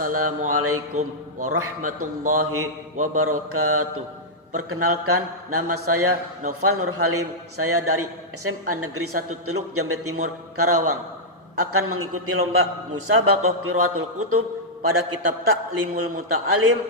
Assalamualaikum warahmatullahi wabarakatuh. Perkenalkan, nama saya Noval Nur Halim. Saya dari SMA Negeri 1 Teluk Jambe Timur, Karawang. Akan mengikuti lomba Musabaqah Qiraatul Kutub pada kitab Ta'limul Muta'alim,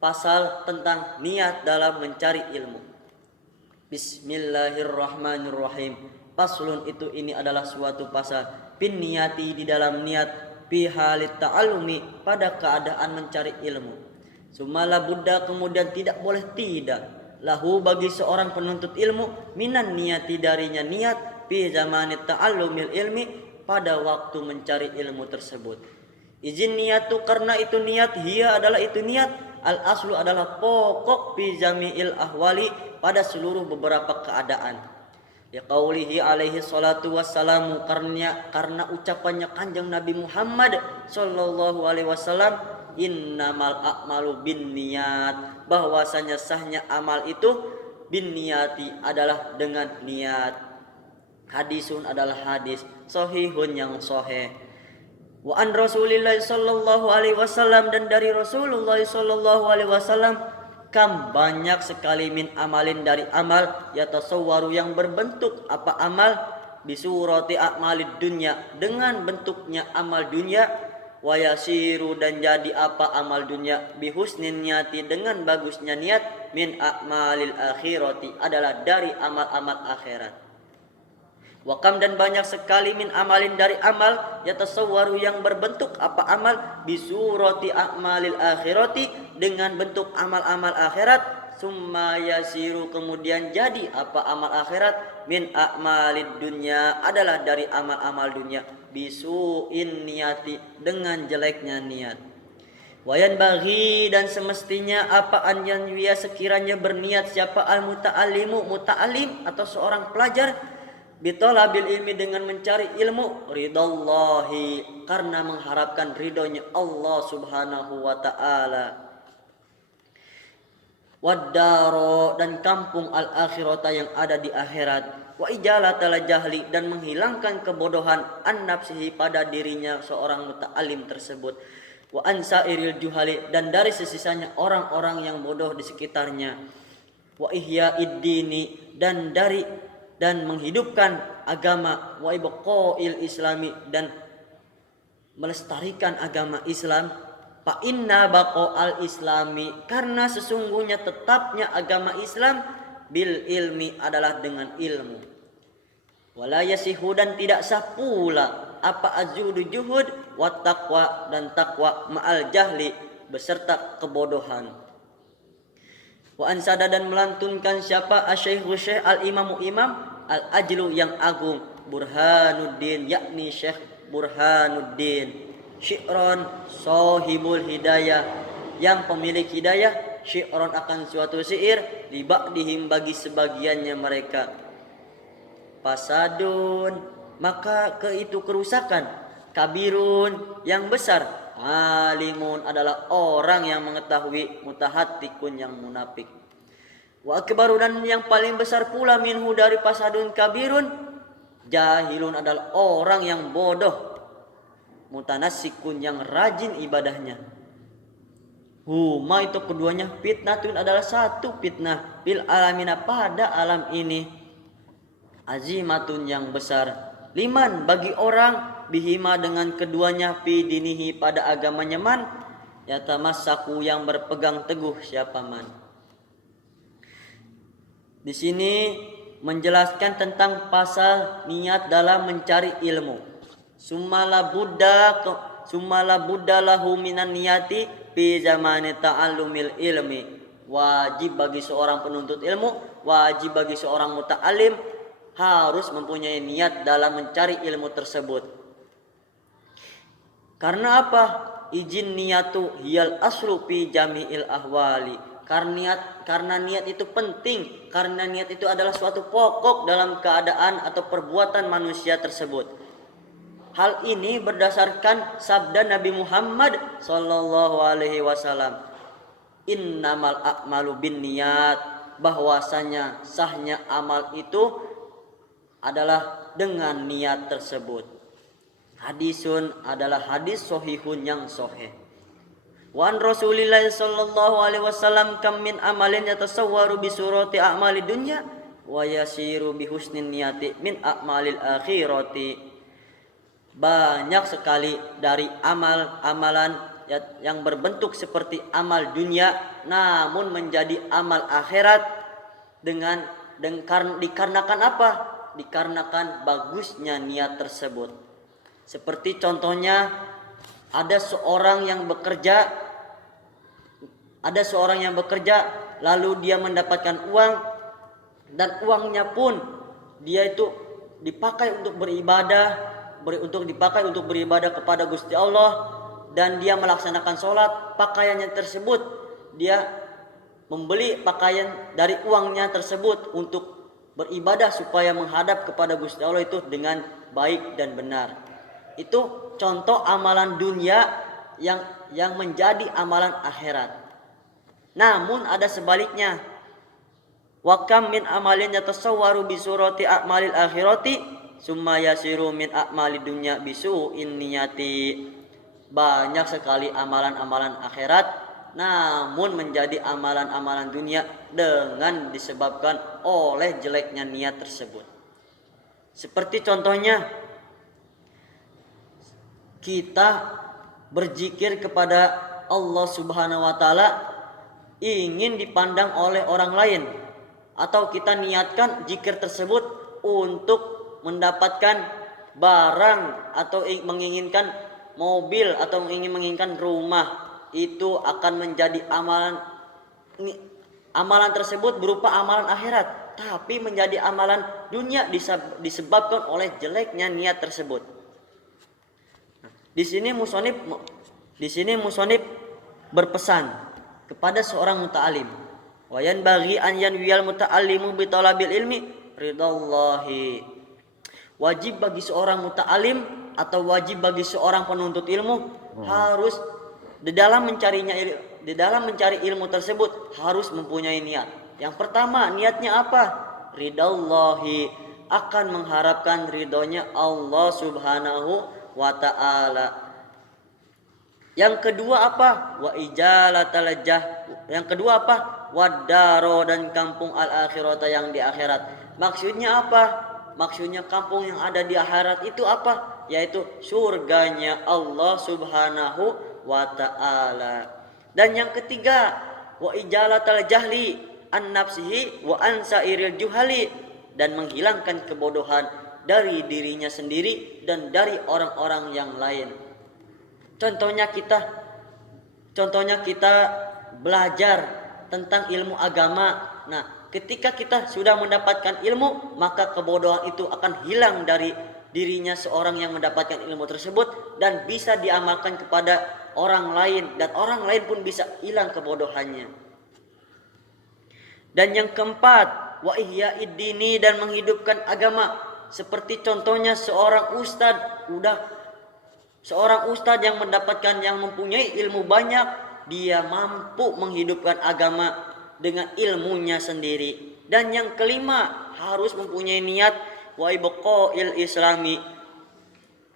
pasal tentang niat dalam mencari ilmu. Bismillahirrahmanirrahim. Paslun ini adalah suatu pasal bin niyati, di dalam niat, fi halit ta'allumi, pada keadaan mencari ilmu. Sumala buddha, kemudian tidak boleh tidak, lahu bagi seorang penuntut ilmu, minan niyati, darinya niat, fi zamanit ta'allumil ilmi, pada waktu mencari ilmu tersebut. Izin niyatu, karena itu niat, hiya adalah itu niat, al aslu adalah pokok, fi jami'il ahwali, pada seluruh beberapa keadaan. Ya qaulihi alaihi salatu wassalamu, karena ucapannya Kanjeng Nabi Muhammad sallallahu alaihi wasallam, innamal a'malu binniyat, bahwasanya sahnya amal itu binniyati, adalah dengan niat. Hadisun adalah hadis, sahihun yang sahih. Wa an Rasulillah sallallahu alaihi wasallam, dan dari Rasulullah sallallahu alaihi wasallam, kam, banyak sekali, min amalin, dari amal, yatasawwaru, yang berbentuk apa amal, bisurati a'malid dunya, dengan bentuknya amal dunya, wa yasiru, dan jadi apa amal dunya, bihusnin niyati, dengan bagusnya niat, min a'malil akhirati, adalah dari amal-amal akhirat. Wa kam, dan banyak sekali, min amalin, dari amal, yatasawwaru, yang berbentuk apa amal, bisurati a'malil akhirati, dengan bentuk amal-amal akhirat, summa yasiru, kemudian jadi apa amal akhirat, min a'malid dunya, adalah dari amal-amal dunya, bisu'in niyati, dengan jeleknya niat. Wayan bagi, dan semestinya apa an yanwiya, sekiranya berniat siapa al muta'allimu, muta'allim atau seorang pelajar, bitolabil ilmi, dengan mencari ilmu, ridallahi, karena mengharapkan ridhonya Allah subhanahu wa ta'ala, waddaro, dan kampung al akhirata, yang ada di akhirat, wa ijalatal jahli, dan menghilangkan kebodohan, an nafsihi, pada dirinya seorang muta'alim tersebut, wa ansairil juhali, dan dari sisanya orang-orang yang bodoh di sekitarnya, wa ihya'id dini, dan menghidupkan agama, wa ibqa'il islami, dan melestarikan agama Islam, fa inna baqa'al islami, karena sesungguhnya tetapnya agama Islam, bil ilmi, adalah dengan ilmu. Wala yasihu, dan tidak sah pula apa azudu juhud, wa taqwa, dan takwa, ma'al jahli, beserta kebodohan. Wa ansada, dan melantunkan siapa, asyaikhu syekh, al imamu imam, al ajlu, yang agung, Burhanuddin, yakni Syekh Burhanuddin, syi'ron sahibul hidayah, yang pemilik hidayah, syi'ron, akan suatu syair, li ba'dihim, bagi sebagiannya mereka, fasadun, maka itu kerusakan, kabirun, yang besar, alimun, adalah orang yang mengetahui, mutahattikun, yang munafik, wa akbaru, dan yang paling besar pula, minhu, dari fasadun kabirun, jahilun, adalah orang yang bodoh, mutanassikun, yang rajin ibadahnya. Huma, itu keduanya, fitnatun, adalah satu fitnah, bil alamina, pada alam ini, azimatun, yang besar, liman, bagi orang, bihima, dengan keduanya, fi dinihi, pada agamanya, man, yatamassaku, yang berpegang teguh siapa man. Di sini menjelaskan tentang pasal niat dalam mencari ilmu. Sumala buddha lahu minan niyati fi zamani ta'allumil ilmi. Wajib bagi seorang penuntut ilmu, wajib bagi seorang muta'alim, harus mempunyai niat dalam mencari ilmu tersebut. Karena apa? Izin niyatu hiyal aslu fi jami'il ahwali. Karena niat itu penting, karena niat itu adalah suatu pokok dalam keadaan atau perbuatan manusia tersebut. Hal ini berdasarkan sabda Nabi Muhammad sallallahu alaihi wasallam, innamal a'malu binniyat, bahwasanya sahnya amal itu adalah dengan niat tersebut. Hadisun adalah hadis sahihun yang sahih. Wa an Rasulillah sallallahu alaihi wasallam kam min amalin yatasawwaru bi surati a'mali dunya wa yasiru bi husnin niyati min a'malil akhirati. Banyak sekali dari amalan yang berbentuk seperti amal dunia namun menjadi amal akhirat dikarenakan apa? Dikarenakan bagusnya niat tersebut. Seperti contohnya ada seorang yang bekerja lalu dia mendapatkan uang dan uangnya pun dia itu dipakai untuk beribadah kepada Gusti Allah, dan dia melaksanakan sholat. Pakaiannya tersebut dia membeli pakaian dari uangnya tersebut untuk beribadah supaya menghadap kepada Gusti Allah itu dengan baik dan benar. Itu contoh amalan dunia yang menjadi amalan akhirat. Namun ada sebaliknya. Wa kam min amalin yatasawwaru bi surati a'malil akhirati summa yasiru min a'mali dunya bisu'in niyati. Banyak sekali amalan-amalan akhirat namun menjadi amalan-amalan dunia dengan disebabkan oleh jeleknya niat tersebut. Seperti contohnya kita berzikir kepada Allah Subhanahu wa taala ingin dipandang oleh orang lain, atau kita niatkan zikir tersebut untuk mendapatkan barang atau menginginkan mobil atau menginginkan rumah, itu akan menjadi amalan tersebut berupa amalan akhirat tapi menjadi amalan dunia disebabkan oleh jeleknya niat tersebut. Di sini musonib berpesan kepada seorang muta'alim. Wa yanbaghi an yanwiyal muta'allimu bi talabil ilmi ridallahi. Wajib bagi seorang muta'alim atau wajib bagi seorang penuntut ilmu harus di dalam mencari ilmu tersebut harus mempunyai niat. Yang pertama, niatnya apa? Ridallahi, akan mengharapkan ridhonya Allah Subhanahu wa ta'ala. Yang kedua apa? Wa ijalatal jah. Yang kedua apa? Wadaro, dan kampung al-akhirata, yang di akhirat. Maksudnya apa? Maksudnya kampung yang ada di akhirat itu apa? Yaitu surganya Allah Subhanahu wa ta'ala. Dan yang ketiga, wa ijalatal jahli an nafsihi wa an sairil juhali, dan menghilangkan kebodohan dari dirinya sendiri dan dari orang-orang yang lain. Contohnya kita belajar tentang ilmu agama. Nah, ketika kita sudah mendapatkan ilmu, maka kebodohan itu akan hilang dari dirinya seorang yang mendapatkan ilmu tersebut dan bisa diamalkan kepada orang lain, dan orang lain pun bisa hilang kebodohannya. Dan yang keempat, wa ihya'id dini, dan menghidupkan agama. Seperti contohnya seorang ustadz yang mempunyai ilmu banyak, dia mampu menghidupkan agama dengan ilmunya sendiri. Dan yang kelima, harus mempunyai niat wa ibqa'il islami,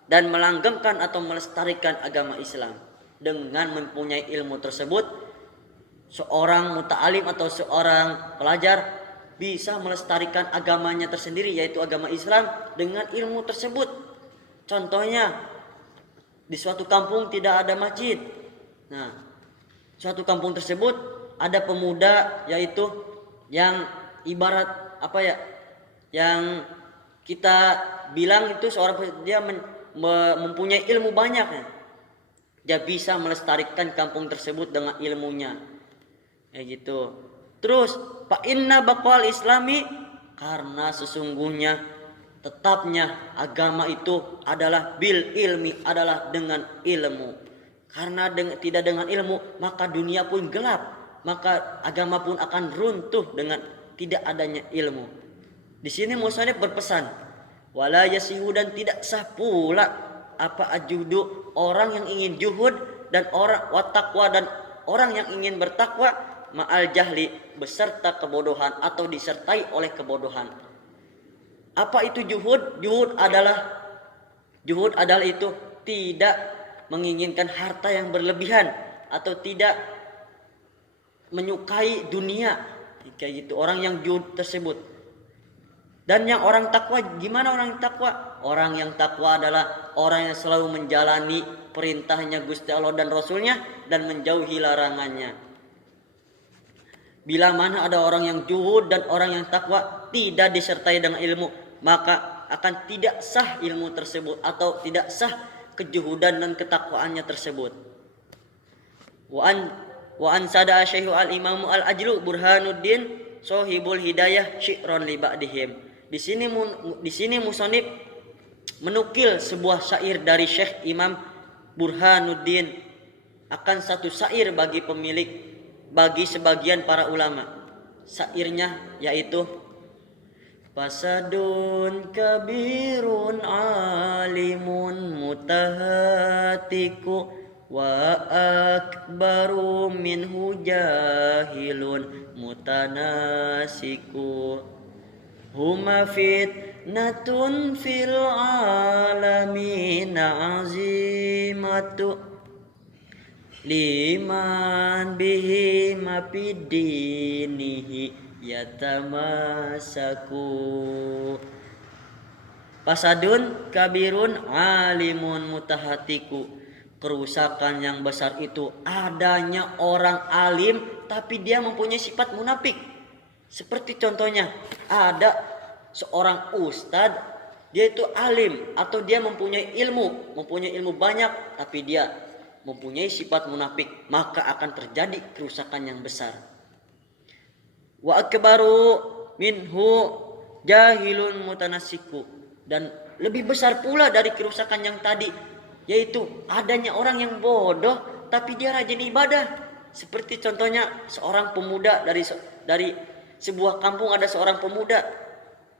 dan melanggengkan atau melestarikan agama Islam. Dengan mempunyai ilmu tersebut, seorang muta'alim atau seorang pelajar bisa melestarikan agamanya tersendiri, yaitu agama Islam, dengan ilmu tersebut. Contohnya, di suatu kampung tidak ada masjid. Nah, suatu kampung tersebut ada pemuda, yaitu yang ibarat yang kita bilang itu seorang dia mempunyai ilmu banyak. Dia bisa melestarikan kampung tersebut dengan ilmunya. Kayak gitu. Terus, fa inna baqal islami, karena sesungguhnya tetapnya agama itu adalah bil ilmi, adalah dengan ilmu. Karena tidak dengan ilmu, maka dunia pun gelap, maka agama pun akan runtuh dengan tidak adanya ilmu. Di sini musannif berpesan, wala yasihu, dan tidak sah pula ajudu, orang yang ingin juhud, dan orang wattaqwa, dan orang yang ingin bertakwa, ma'al jahli, beserta kebodohan atau disertai oleh kebodohan. Apa itu juhud? Juhud adalah itu tidak menginginkan harta yang berlebihan, atau tidak menyukai dunia, kayak gitu orang yang zuhud tersebut. Dan yang orang takwa, gimana orang takwa? Orang yang takwa adalah orang yang selalu menjalani perintahnya Gusti Allah dan Rasulnya dan menjauhi larangannya. Bila mana ada orang yang zuhud dan orang yang takwa tidak disertai dengan ilmu, maka akan tidak sah ilmu tersebut atau tidak sah kejuhudan dan ketakwaannya tersebut. Wa an sada Syekh al-Imam al-Ajlu Burhanuddin Sohibul Hidayah syi'ron li ba'dihim. Di sini musonib menukil sebuah syair dari Syekh Imam Burhanuddin akan satu syair bagi sebagian para ulama. Syairnya yaitu Fasadun kabirun alimun mutahatiku wa akbaru minhu jahilun mutanasiku huma fitnatun fil alamin azimatu liman bihi mapidinihi yatamasaku. Fasadun kabirun alimun mutahatiku. Kerusakan yang besar itu adanya orang alim tapi dia mempunyai sifat munafik. Seperti contohnya ada seorang ustadz, dia itu alim atau dia mempunyai ilmu banyak tapi dia mempunyai sifat munafik, maka akan terjadi kerusakan yang besar. Wa akbaru minhu jahilun mutanasiku, dan lebih besar pula dari kerusakan yang tadi, yaitu adanya orang yang bodoh tapi dia rajin ibadah. Seperti contohnya seorang pemuda dari sebuah kampung, ada seorang pemuda,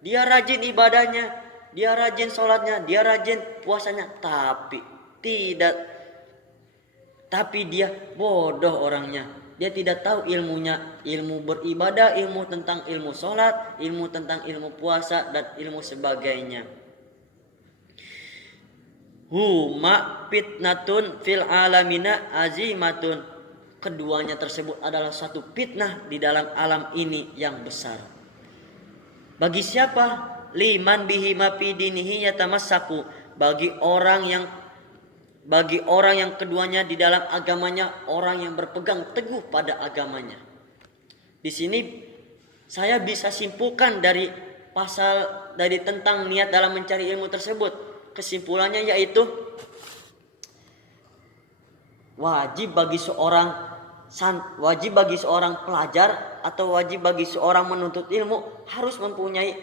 dia rajin ibadahnya, dia rajin sholatnya, dia rajin puasanya, tapi dia bodoh orangnya. Dia tidak tahu ilmunya, ilmu beribadah, ilmu tentang ilmu sholat, ilmu tentang ilmu puasa, dan ilmu sebagainya. Huma fitnatun fil alamina azimatun. Keduanya tersebut adalah satu fitnah di dalam alam ini yang besar. Bagi siapa? Liman bihi mapidinihi yatamassaku. Bagi orang yang keduanya di dalam agamanya, orang yang berpegang teguh pada agamanya. Di sini saya bisa simpulkan dari tentang niat dalam mencari ilmu tersebut. Kesimpulannya yaitu wajib bagi seorang pelajar atau wajib bagi seorang menuntut ilmu harus mempunyai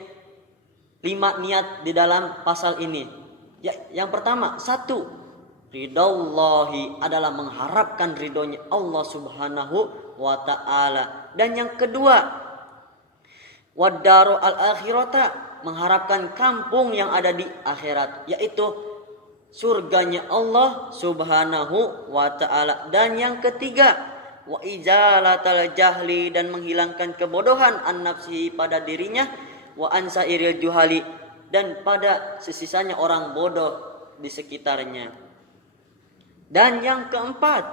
5 niat di dalam pasal ini. Yang pertama, 1, ridhallahi adalah mengharapkan ridhonya Allah Subhanahu wa ta'ala. Dan yang kedua, waddaru al-akhirata, mengharapkan kampung yang ada di akhirat, yaitu surganya Allah Subhanahu wa ta'ala. Dan yang ketiga, wa izalatal jahli, dan menghilangkan kebodohan an nafsi pada dirinya, wa ansairil juhali, dan pada sesisanya orang bodoh di sekitarnya. Dan yang keempat,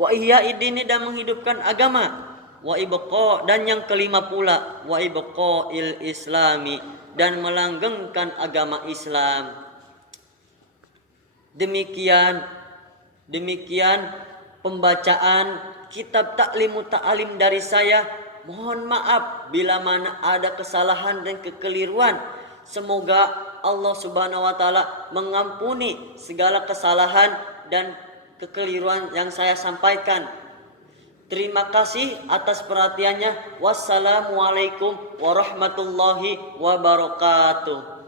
wa ihyaid dini, dan menghidupkan agama, wa ibqa, dan yang kelima pula, wa ibqail islami, dan melanggengkan agama Islam. Demikian pembacaan kitab Ta'limu Ta'alim dari saya. Mohon maaf bila mana ada kesalahan dan kekeliruan. Semoga Allah Subhanahu wa ta'ala mengampuni segala kesalahan dan kekeliruan yang saya sampaikan. Terima kasih atas perhatiannya. Wassalamualaikum warahmatullahi wabarakatuh.